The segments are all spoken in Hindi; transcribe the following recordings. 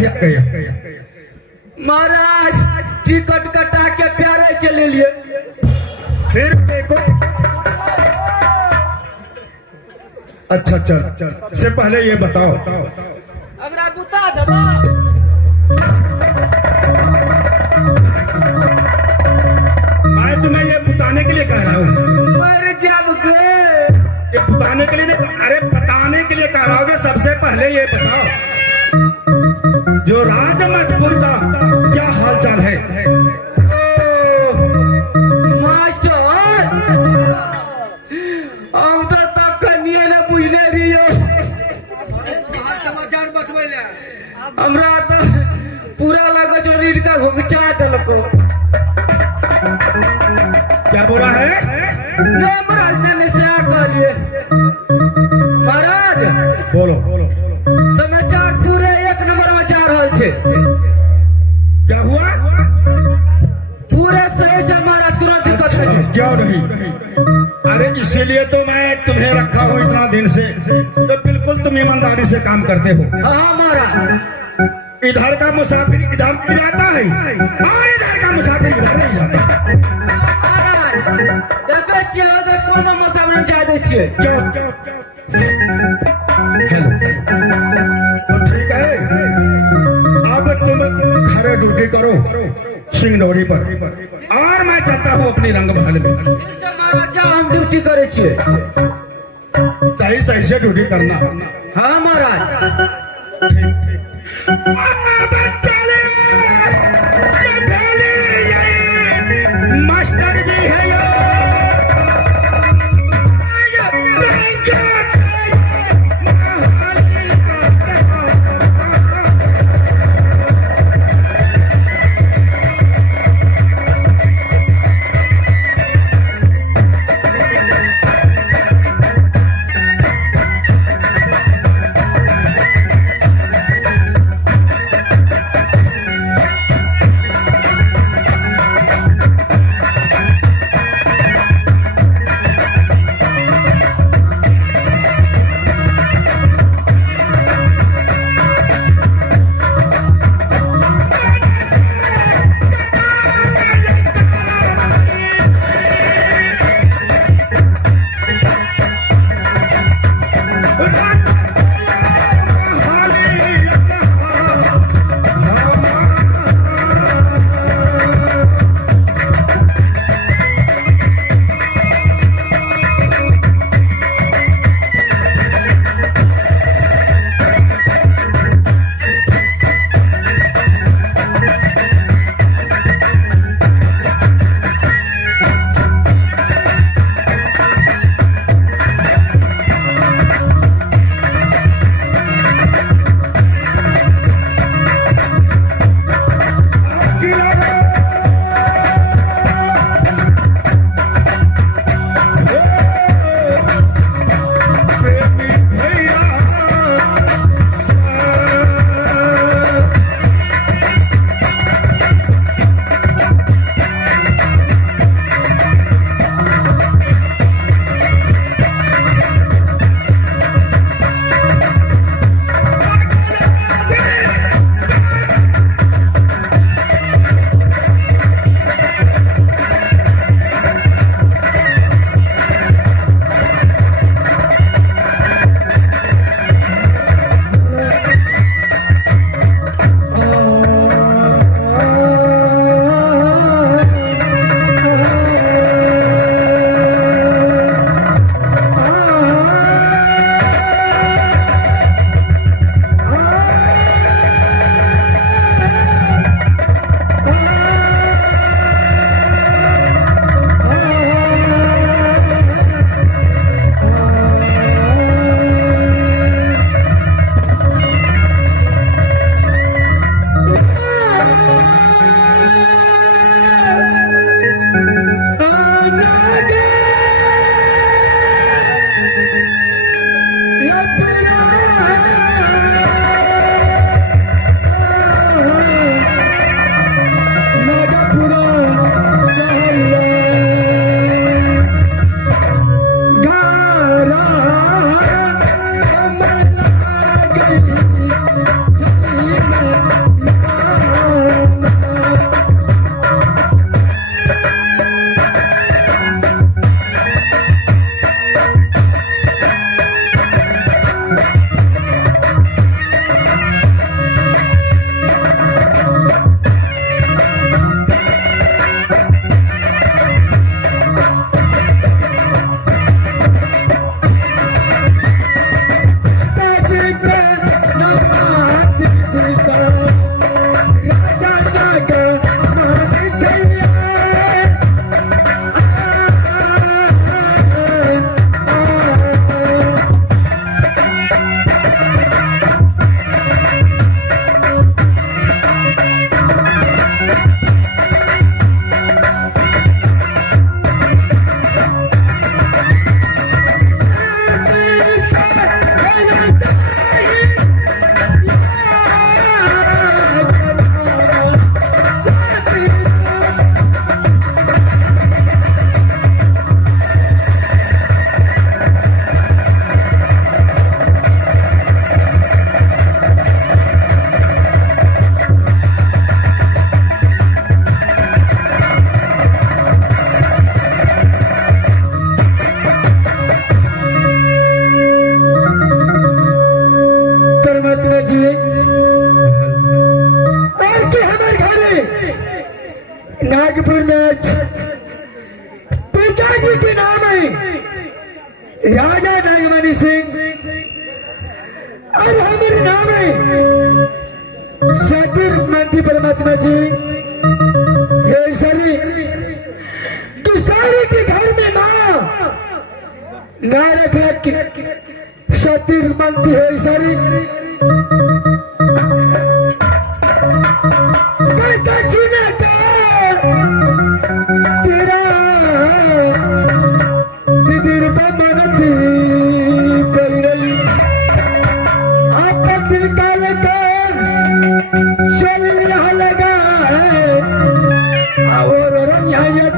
कैसे आ गए? महाराज टिकट कटा के प्यारे चले लिए। फिर देखो, अच्छा चल से पहले ये बताओ, अगर आप बता दो मैं तुम्हें ये बताने के लिए कह रहा हूँ। मर जब के ये बताने के लिए नहीं, अरे बताने के लिए कह रहा हूँ। सबसे पहले ये बताओ, जो राजमजपुर का क्या हालचाल है? मास्टर हम तो तब कनिए ने पूछने रहियो। हमरा तो पूरा लगा जो रीढ़ का घुंघचा दलको। क्या बोला है? ने महाराज ने निशा कहलिए। महाराज बोलो। समाचार पूरे एक नंबर में जा रहल छे। क्या हुआ? पूरे सही से महाराज कोनो दिक्कत नहीं है। क्यों नहीं? अरे इसीलिए तो मैं तुम्हें रखा हूँ इतना दिन से, तो बिल्कुल तुम ईमानदारी से काम करते हो। हाँ महाराज, इधर का मुसाफिर इधर जाता है और इधर का मुसाफिर इधर नहीं जाता। महाराज देखे छियै उधर कोनो मुसाफिर जा दे छियै। क्यों? हेलो, तो ठीक है, अब तुम खड़े ड्यूटी करो सिंगनौरी पर, और मैं चलता हूँ अपनी रंग महल में। इससे महाराज जाओ, हम ड्यूटी करे छियै। सही सही से ड्यूटी करना। हाँ महाराज। मास्टर जी है ये। राजा नागमणि सिंह और हमारे नाम है सतीर मंत्री परमात्मा जी। ये सारी तू सारे के घर में ना रख सतीर मंत्री है सारी चुना का चिरा दीदी रूपा मनती कोई रही आपका दिल का लेकर चल यहाँ लगा है और रंग यहाँ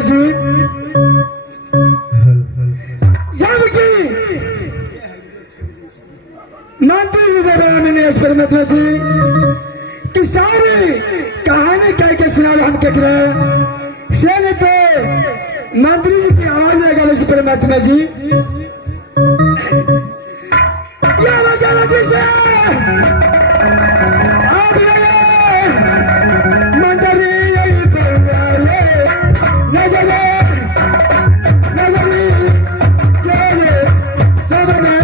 परमात्मा जी जबकि मंत्री जी दे रहे मैंने इस परमात्मा जी कि सारी कहानी कह के सुना हम कह रहे से नहीं तो मंत्री जी की आवाज लगा इस परमात्मा जी ये वजह लगी से आप लगे मंत्री यही परवाले नजरे सब में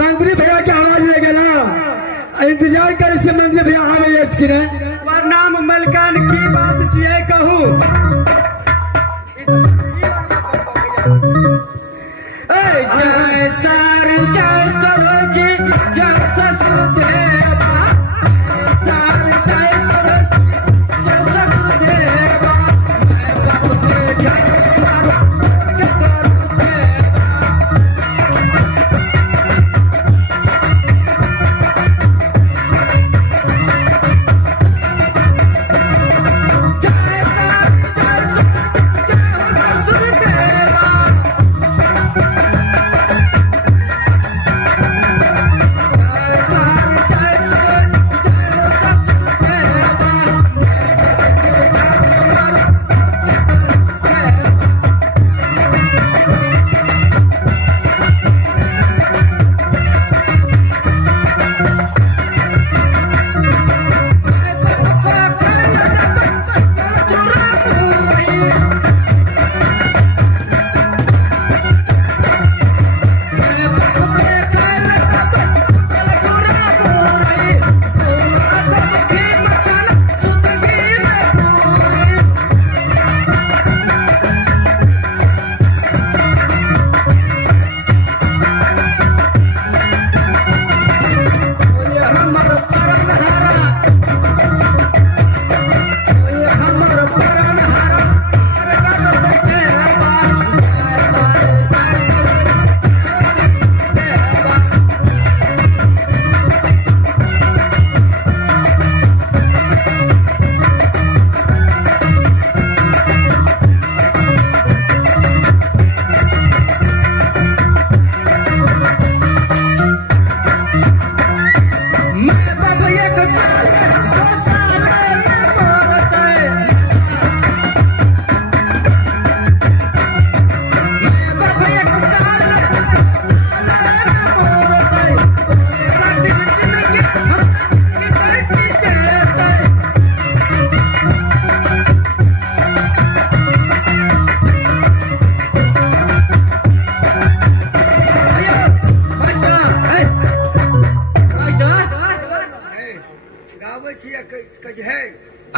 मंत्री भैया की आवाज लगे ना इंतजार कर से मंत्री भैया आवे आज की रे नाम मलकान की बात छिए कहूँ जय सर जय सरोज जय ससुर देवा सर जय सरोज जय ससुर देवा मैं बाप के जय के करू सेवा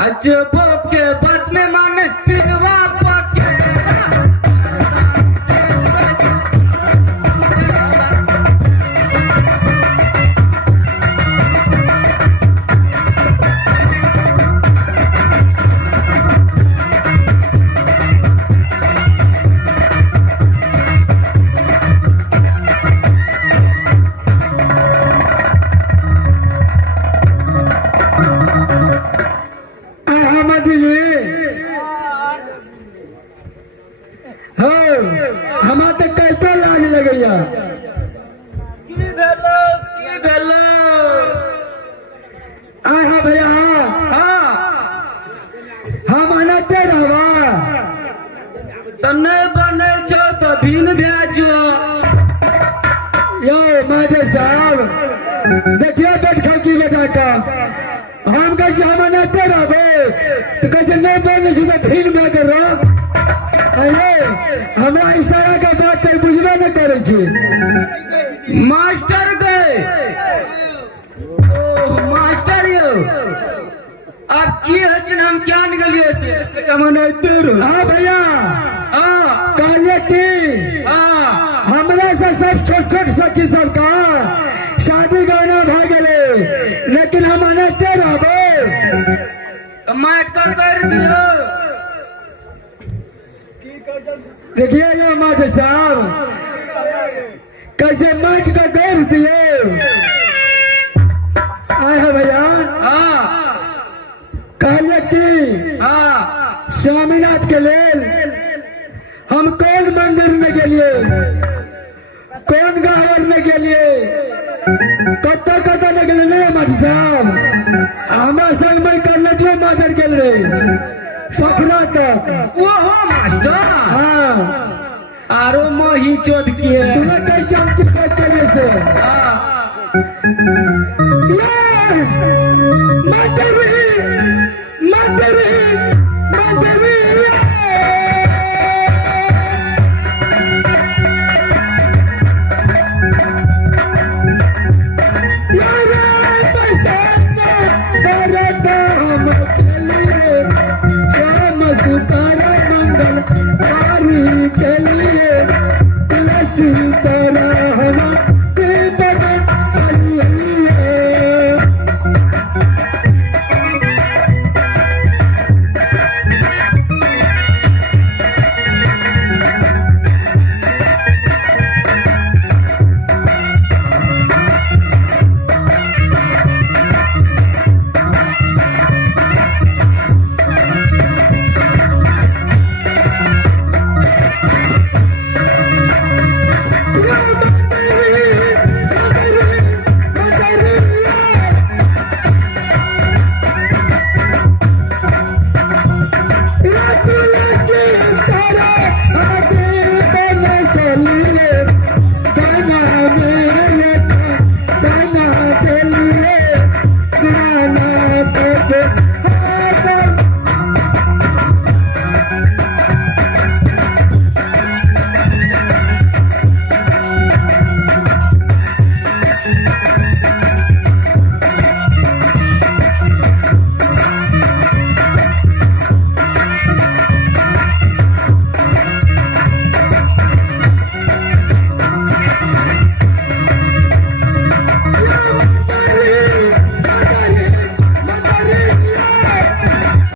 अजबो के बात में माने पिनवा पके साहब देखिए बैठ खाओ की बेटा का हम कह जमानते रहबे तो कह नहीं बोलने से तो भीड़ में कर रहा अरे हमरा इशारा के बात तक बुझबे न करे छी मास्टर गए ओ मास्टर यो आप की हजन हम क्या निकलिए से जमानते रहो हाँ भैया हाँ कहले की हाँ हमरा से सब छोट छोट सखी सब का शादी करना भाग गए लेकिन हम अनते रहबे माट कर दियो देखिए ये मास्टर साहब कैसे माट का कर दिए आए हैं भैया हाँ कहले की हाँ स्वामीनाथ के लेल हम कौन मंदिर में गेलिए कौन गाँव में गेलिए कत में गेले नहीं मास्टर साहब हमारा संग में कर्नाटक मास्टर गेल रहे सपना तक वो हो मास्टर हाँ आरो मोही चोद किए सुना कई चमकी से करे से हाँ ये माता रही